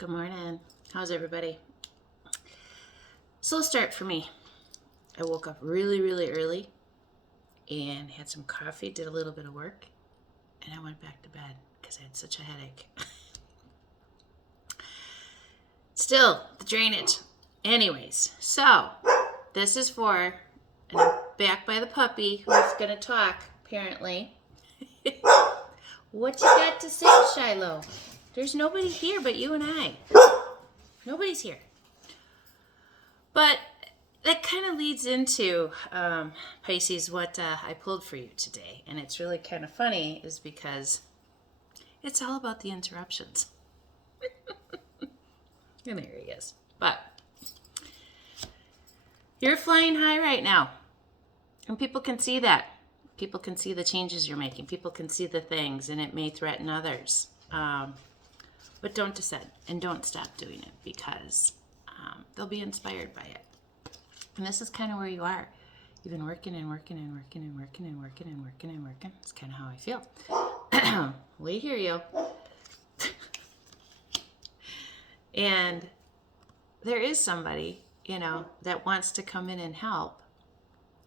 Good morning. How's everybody? Slow start for me. I woke up really, really early and had some coffee, did a little bit of work, and I went back to bed because I had such a headache. Still, the drainage. Anyways, so this is for, and I'm back by the puppy who's going to talk, apparently. What you got to say, Shiloh? There's nobody here but you and I. Nobody's here. But that kind of leads into, Pisces, what I pulled for you today. And it's really kind of funny is because it's all about the interruptions. And there he is. But you're flying high right now. And people can see that. People can see the changes you're making. People can see the things, and it may threaten others. But don't descend and don't stop doing it because they'll be inspired by it. And this is kind of where you are. You've been working and working and working and working and working and working and working. It's kind of how I feel. We hear you. And there is somebody, that wants to come in and help,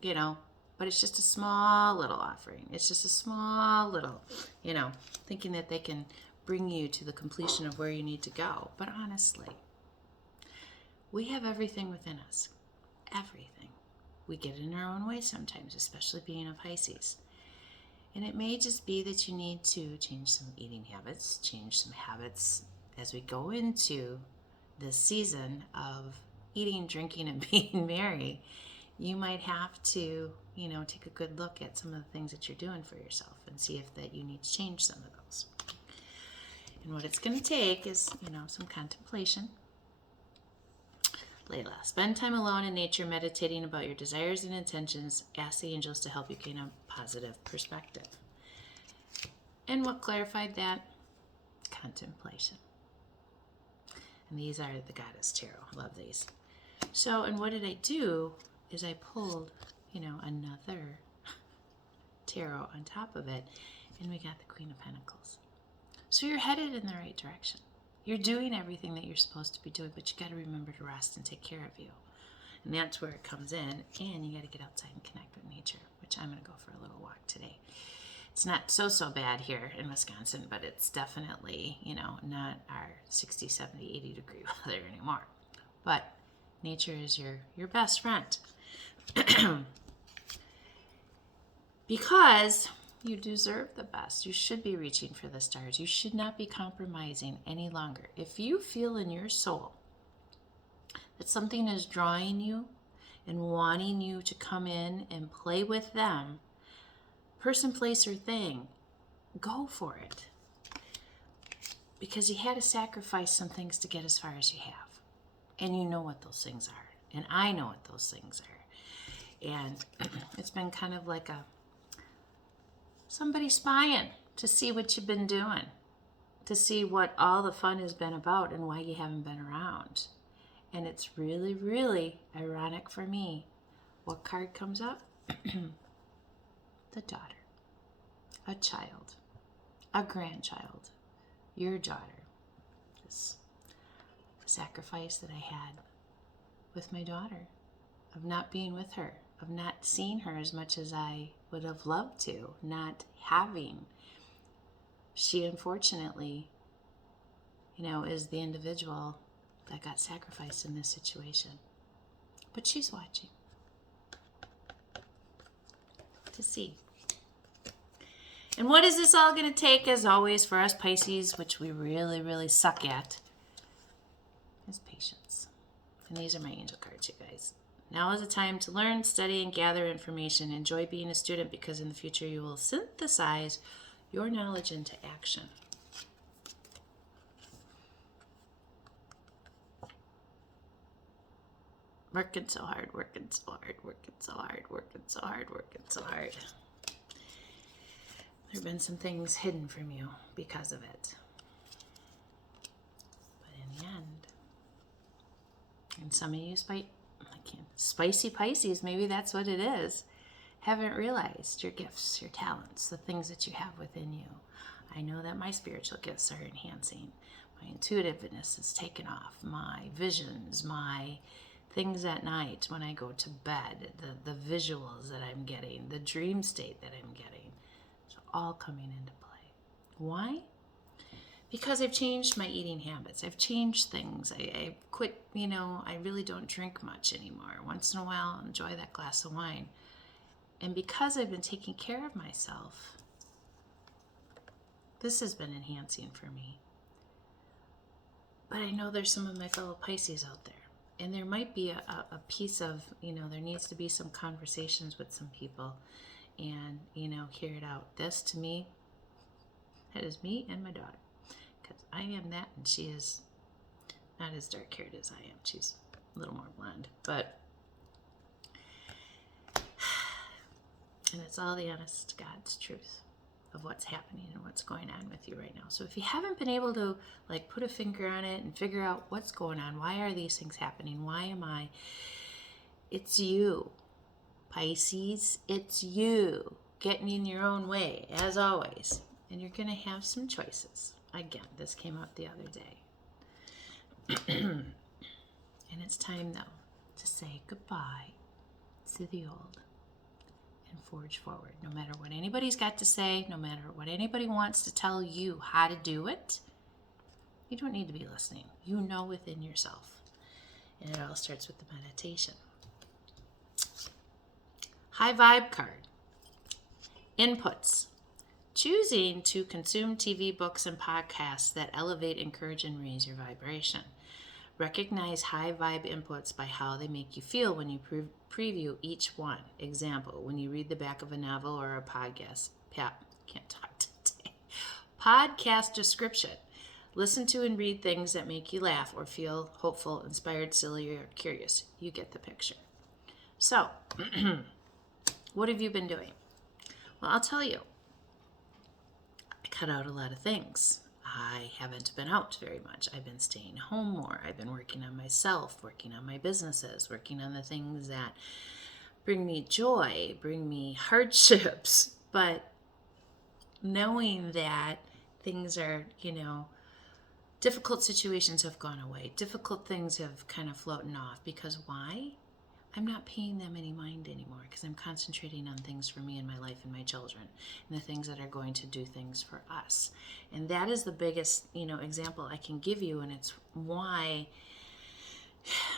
but it's just a small little offering. It's just a small little, thinking that they can bring you to the completion of where you need to go. But honestly, we have everything within us. Everything. We get in our own way sometimes, especially being a Pisces. And it may just be that you need to change some eating habits, change some habits as we go into this season of eating, drinking, and being merry. You might have to, take a good look at some of the things that you're doing for yourself and see if that you need to change some of those. And what it's going to take is, some contemplation. Layla, spend time alone in nature, meditating about your desires and intentions. Ask the angels to help you gain a positive perspective. And what clarified that? Contemplation. And these are the Goddess Tarot. Love these. So, and what did I do is I pulled, another tarot on top of it, and we got the Queen of Pentacles. So you're headed in the right direction. You're doing everything that you're supposed to be doing, but you got to remember to rest and take care of you. And that's where it comes in, and you got to get outside and connect with nature, which I'm going to go for a little walk today. It's not so bad here in Wisconsin, but it's definitely, not our 60, 70, 80 degree weather anymore. But nature is your best friend. Because you deserve the best. You should be reaching for the stars. You should not be compromising any longer. If you feel in your soul that something is drawing you and wanting you to come in and play with them, person, place, or thing, go for it. Because you had to sacrifice some things to get as far as you have. And you know what those things are. And I know what those things are. And it's been kind of like somebody spying to see what you've been doing, to see what all the fun has been about and why you haven't been around. And it's really, really ironic for me. What card comes up? The daughter, a child, a grandchild, your daughter. This sacrifice that I had with my daughter, of not being with her, of not seeing her as much as I would have loved to, not having. She unfortunately, is the individual that got sacrificed in this situation. But she's watching to see. And what is this all going to take, as always, for us Pisces, which we really, really suck at, is patience. And these are my angel cards, you guys. Now is the time to learn, study, and gather information. Enjoy being a student because in the future you will synthesize your knowledge into action. Working so hard, working so hard, working so hard, working so hard, working so hard. There have been some things hidden from you because of it. But in the end, and some of you spicy Pisces, maybe that's what it is, haven't realized your gifts, your talents, the things that you have within you. I know that my spiritual gifts are enhancing. My intuitiveness is taken off. My visions, my things at night when I go to bed, the visuals that I'm getting, the dream state that I'm getting. It's all coming into play. Why? Because I've changed my eating habits. I've changed things. I quit, I really don't drink much anymore. Once in a while, I'll enjoy that glass of wine. And because I've been taking care of myself, this has been enhancing for me. But I know there's some of my fellow Pisces out there. And there might be a piece of, there needs to be some conversations with some people and, hear it out. This, to me, that is me and my daughter. Because I am that, and she is not as dark-haired as I am. She's a little more blonde. But, and it's all the honest God's truth of what's happening and what's going on with you right now. So if you haven't been able to put a finger on it and figure out what's going on, why are these things happening? Why am I? It's you, Pisces. It's you getting in your own way, as always. And you're going to have some choices. Again, this came up the other day. And it's time, though, to say goodbye to the old and forge forward. No matter what anybody's got to say, no matter what anybody wants to tell you how to do it, you don't need to be listening. You know within yourself. And it all starts with the meditation. High vibe card. Inputs. Choosing to consume TV, books, and podcasts that elevate, encourage, and raise your vibration. Recognize high vibe inputs by how they make you feel when you preview each one. Example, when you read the back of a novel or a podcast. Can't talk today. Podcast description. Listen to and read things that make you laugh or feel hopeful, inspired, silly, or curious. You get the picture. So, what have you been doing? Well, I'll tell you. Cut out a lot of things. I haven't been out very much. I've been staying home more. I've been working on myself, working on my businesses, working on the things that bring me joy, bring me hardships. But knowing that things are, difficult situations have gone away. Difficult things have kind of floated off. Because why? I'm not paying them any mind anymore because I'm concentrating on things for me and my life and my children and the things that are going to do things for us. And that is the biggest, example I can give you. And it's why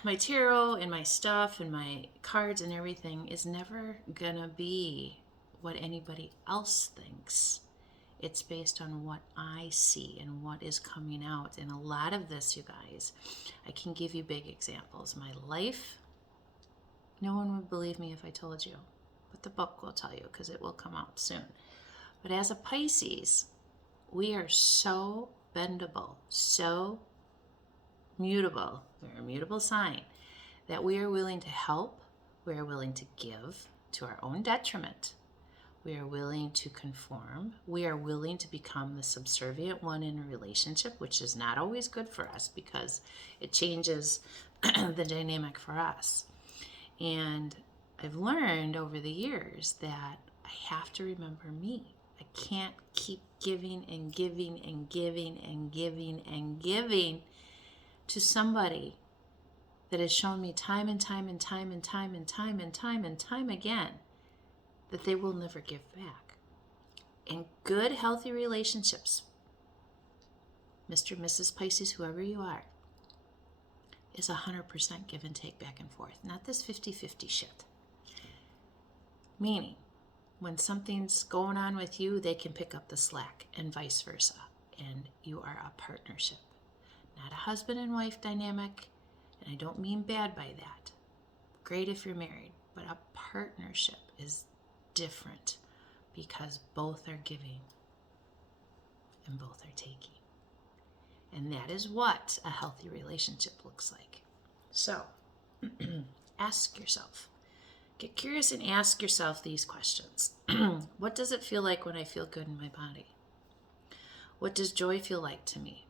my tarot and my stuff and my cards and everything is never gonna be what anybody else thinks. It's based on what I see and what is coming out. And a lot of this, you guys, I can give you big examples. My life, no one would believe me if I told you, but the book will tell you because it will come out soon. But as a Pisces, we are so bendable, so mutable. We're a mutable sign that we are willing to help, we are willing to give to our own detriment. We are willing to conform. We are willing to become the subservient one in a relationship, which is not always good for us because it changes the dynamic for us. And I've learned over the years that I have to remember me. I can't keep giving and giving and giving and giving and giving to somebody that has shown me time and time and time and time and time and time and time again that they will never give back. In good, healthy relationships, Mr. and Mrs. Pisces, whoever you are, is 100% give and take back and forth. Not this 50-50 shit. Meaning, when something's going on with you, they can pick up the slack and vice versa. And you are a partnership. Not a husband and wife dynamic. And I don't mean bad by that. Great if you're married. But a partnership is different because both are giving and both are taking. And that is what a healthy relationship looks like. So, ask yourself. Get curious and ask yourself these questions. What does it feel like when I feel good in my body? What does joy feel like to me?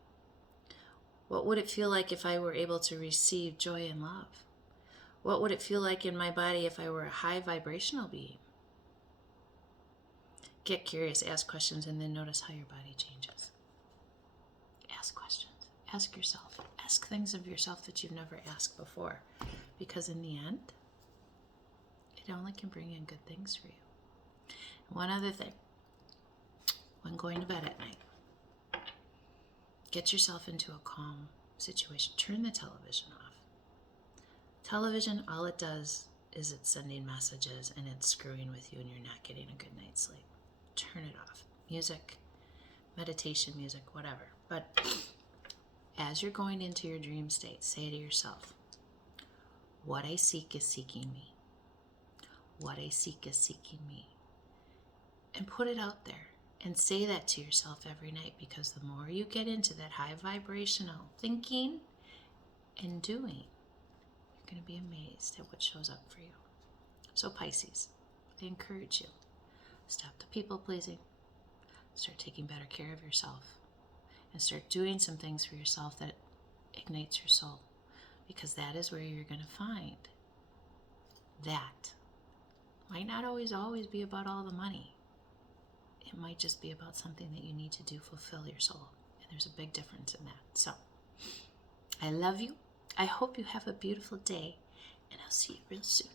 What would it feel like if I were able to receive joy and love? What would it feel like in my body if I were a high vibrational being? Get curious, ask questions, and then notice how your body changes. Ask questions. Ask yourself. Ask things of yourself that you've never asked before. Because in the end, it only can bring in good things for you. One other thing. When going to bed at night, get yourself into a calm situation. Turn the television off. Television, all it does is it's sending messages and it's screwing with you and you're not getting a good night's sleep. Turn it off. Music, meditation music, whatever. But as you're going into your dream state, say to yourself, what I seek is seeking me. What I seek is seeking me. And put it out there and say that to yourself every night, because the more you get into that high vibrational thinking and doing, you're going to be amazed at what shows up for you. So Pisces, I encourage you, stop the people pleasing, start taking better care of yourself, and start doing some things for yourself that ignites your soul, because that is where you're going to find that might not always be about all the money. It might just be about something that you need to do fulfill your soul, and there's a big difference in that. So I love you. I hope you have a beautiful day, and I'll see you real soon.